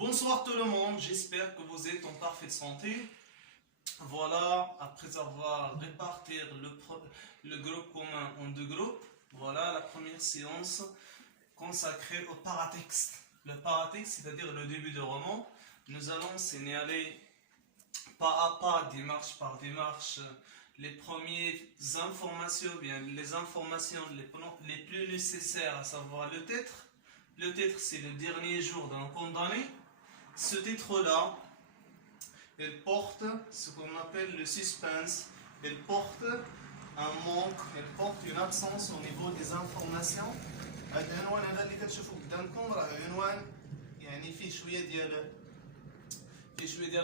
Bonsoir tout le monde, j'espère que vous êtes en parfaite santé. Voilà, après avoir réparti le groupe commun en deux groupes, voilà la première séance consacrée au paratexte. Le paratexte, c'est-à-dire le début du roman. Nous allons signaler pas à pas, démarche par démarche, les premières informations, bien les informations les plus nécessaires, à savoir le titre. Le titre, c'est le dernier jour d'un condamné. Ce titre-là, il porte ce qu'on appelle le suspense. Il porte un manque, il porte une absence au niveau des informations. العنوان هذا اللي كتشوفوا قدامكم راه عنوان يعني فيه شويه ديال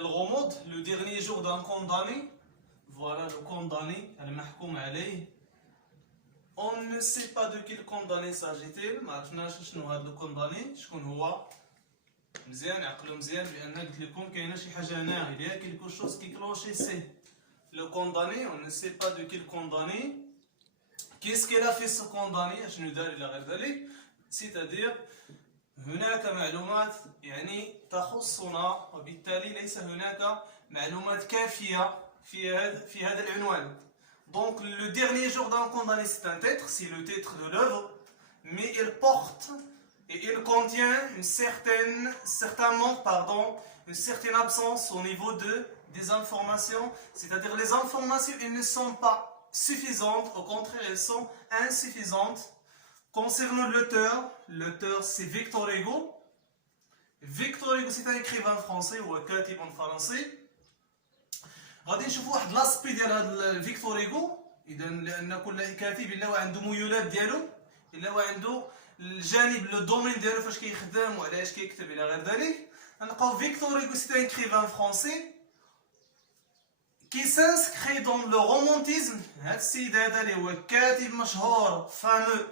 الغموض. Le dernier jour d'un condamné. Voilà le condamné, المحكوم عليه. On ne sait pas de quel condamné s'agit-il. ما عرفناش شنو هذا الكونداني، شكون هو. مزيان عقلوا مزيان لان قلت لكم كاينه شي حاجه هنا، il y a quelque chose qui cloche ici. Le condamné, on ne sait pas de quel condamné. Qu'est-ce qu'elle a fait ce condamné؟ شنو دار الى غير ذلك. C'est-à-dire هناك معلومات يعني تخصنا، وبالتالي ليس هناك معلومات كافيه في هذا العنوان. Donc le dernier jour d'un condamné, c'est un titre, c'est le titre de l'œuvre, mais il porte et il contient une certaine absence au niveau des informations, c'est-à-dire les informations, elles ne sont pas suffisantes, au contraire, elles sont insuffisantes. Concernant l'auteur c'est Victor Hugo. Victor Hugo, c'est un écrivain français ou un كاتب فرنسي. غادي نشوفوا واحد لاسبي ديال هذا فيكتور هيغو. اذا لان كل كاتب الا هو عنده ميولات ديالو، الا هو عنده الجانب لو دومين ديالو فاش كيخدم وعلاش كيكتب الى غير ذلك. نلقاو فيكتور هيغو سي ان écrivain français qui s'inscrit dans le romantisme. هذا السيد هذا اللي هو كاتب مشهور fameux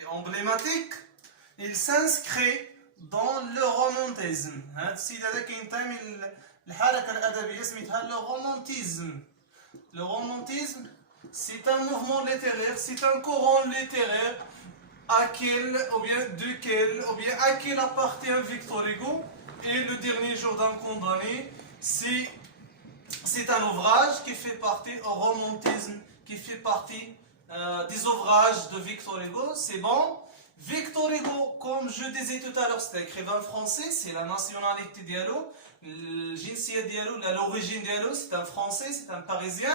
et emblématique, il s'inscrit dans le romantisme. هذا السيد هذا كينتمي الحركة الأدبية سميتها le romantisme. Le romantisme, c'est un mouvement littéraire, c'est un courant littéraire à quel appartient Victor Hugo. Et le dernier jour d'un condamné, c'est un ouvrage qui fait partie au romantisme, qui fait partie des ouvrages de Victor Hugo. C'est bon. Victor Hugo, comme je disais tout à l'heure, c'est un écrivain français, c'est la nationalité dialo, l'origine dialo, c'est un français, c'est un parisien.